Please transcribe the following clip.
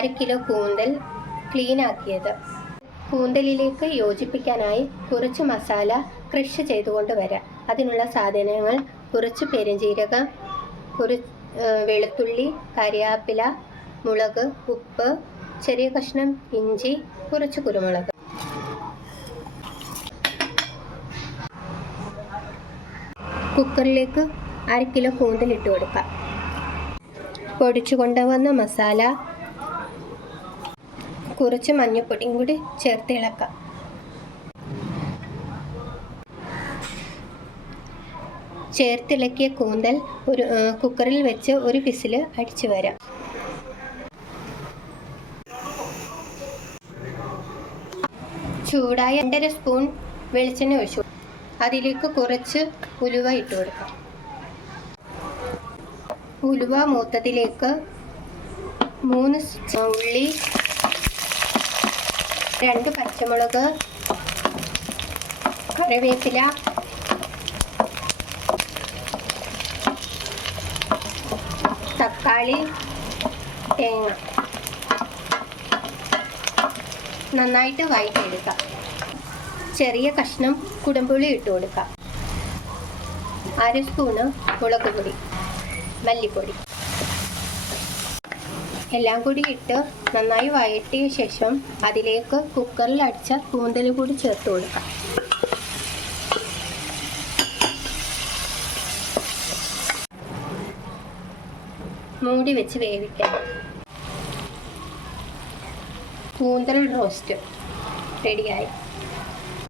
1/2 kilo കൂന്തൽ clean ആക്കിയത്. കൂന്തലിലേക്ക് യോജിപ്പിക്കാനായി കുറച്ച് മസാല ക്രഷ് ചെയ്തുകൊണ്ട് വരാം. അതിനുള്ള സാധനങ്ങൾ: കുറച്ച് പെരുംജീരകം, വെളുത്തുള്ളി, കറിവേപ്പില, മുളക്, ഉപ്പ്, ചെറിയ കഷ്ണം ഇഞ്ചി, കുറച്ച് കുരുമുളക്. കുക്കറിലേക്ക് 1/2 കിലോ കൂന്തൽ ഇട്ട് കൊടുക്കാം. പൊടിച്ചു കൊണ്ടുവന്ന മസാല, കുറച്ച് മഞ്ഞൾപ്പൊടിയും കൂടി ചേർത്ത് ഇളക്കാം. ചേർത്തിളക്കിയ കൂന്തൽ കുക്കറിൽ വെച്ച് ഒരു വിസിൽ അടിച്ചു വരാം. ചൂടായ 2.5 സ്പൂൺ വെളിച്ചെണ്ണ ഒഴിച്ചു. അതിലേക്ക് കുറച്ച് ഉലുവ ഇട്ട് കൊടുക്കാം. ഉലുവ മൂത്തതിലേക്ക് 3 ഉള്ളി, 2 പച്ചമുളക്, കറിവേപ്പില, തക്കാളി, തേങ്ങ നന്നായിട്ട് വഴറ്റിയെടുക്കാം. ചെറിയ കഷ്ണം കുടംപുളി ഇട്ട് കൊടുക്കാം. 1/2 സ്പൂണ് മുളക് പൊടി, മല്ലിപ്പൊടി എല്ലാം കൂടി ഇട്ട് നന്നായി വഴറ്റിയ ശേഷം അതിലേക്ക് കുക്കറിൽ അടിച്ച കൂന്തൽ കൂടി ചേർത്ത് കൊടുക്കാം. മൂടി വെച്ച് വേവിക്കാം. കൂന്തൽ റോസ്റ്റ് റെഡിയായി.